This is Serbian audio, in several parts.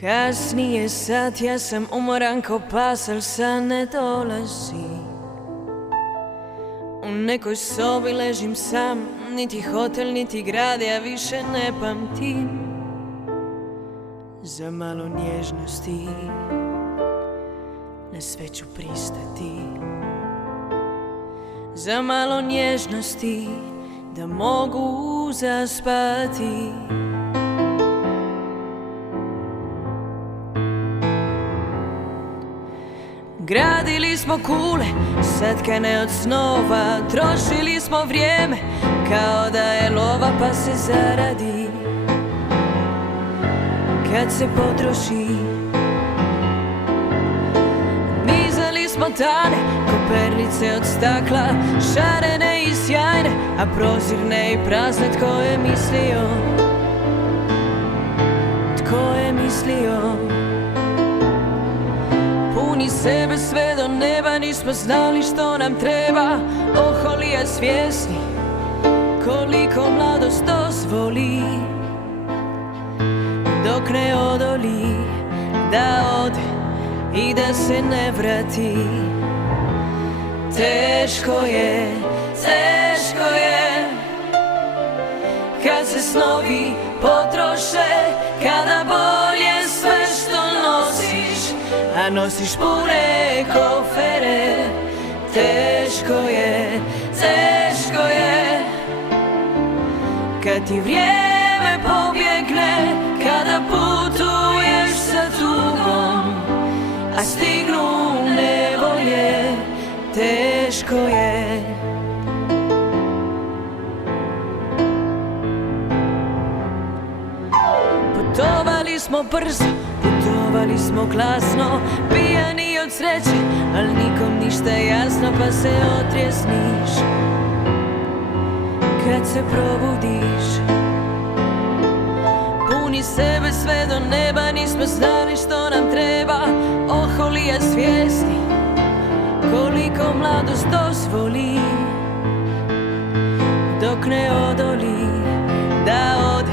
Kasnije sad ja sam umoran ko pas, al san ne dolazi. U nekoj sobi ležim sam, niti hotel, niti grad, ja više ne pamtim. Za malo nježnosti na sve ću pristati. Za malo nježnosti da mogu zaspati. Gradili smo kule, satkane od snova, trošili smo vrijeme kao da je lova pa se zaradi. Kad se potroši, nizali smo tane ko perlice od stakla, šarene i sjajne, a prozirne i prazne. Tko je mislio? Tko je mislio? Puni sebe sve do neba, nismo znali što nam treba. Oholi, a svjesni koliko mladost dozvoli, dok ne odoli da ode i da se ne vrati. Teško je kad se snovi potroše, kada bolje sve što nosiš, a nosiš pune kofere. Teško je kad ti vrijeme pobjegne, kada putuješ sa tugom, a stignu nevolje. Teško je. Putovali smo brzo, putovali smo glasno, pijani od sreće, al nikom ništa jasno, pa se otrijesniš kad se probudiš. Puni sebe sve do neba, nismo znali što nam treba. Oholi, a svjesni koliko mladost dozvoli, dok ne odoli da ode,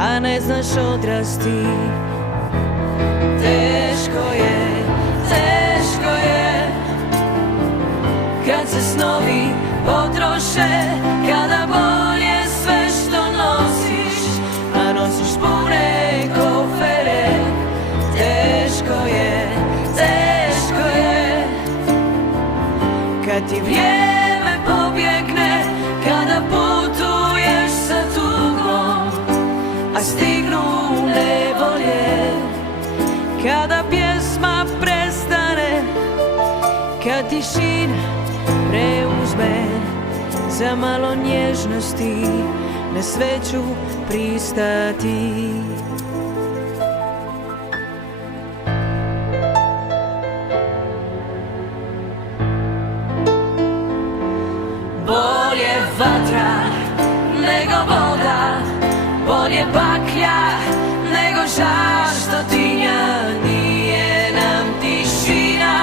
a ne znaš odrasti. Teško je kad se snovi potroše, kada bolje sve što nosiš, a nosiš pune kofere. Teško je kad ti vrijeme pobjegne, kada putuješ sa tugom, a stignu nevolje. Kada pjesma prestane, kad tišina preuzme, za malo nježnosti na sve ću pristati. Bolje vatra nego voda, bolje baklja nego žar što tinja. Nije nam tišina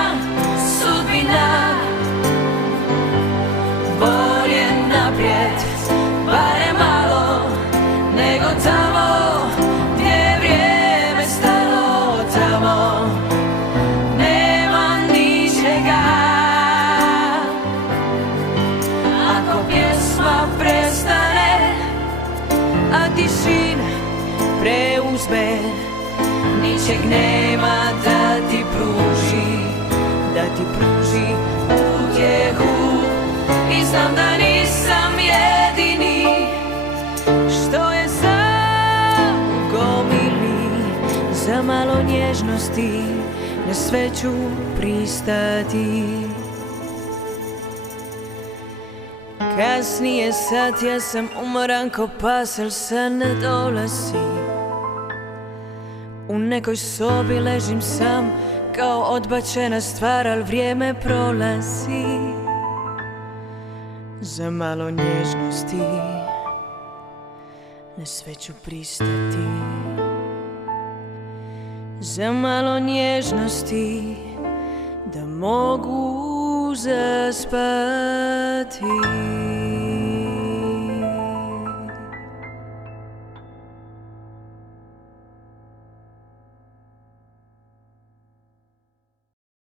sudbina, bolje naprijed, barem malo, nego tamo gdje je vrijeme stalo. Tamo nema ničega. Ako pjesma prestane, a tišina preuzme, ničeg nema da ti pruži utjehu. I znam da nisam jedini što je sam u gomili. Za malo nježnosti na sve ću pristati. Kasnije sad ja sam umoran ko pas, al san ne dolazi. U nekoj sobi ležim sam kao odbačena stvar, al vrijeme prolazi. Za malo nježnosti na sve ću pristati. Za malo nježnosti da mogu zaspati.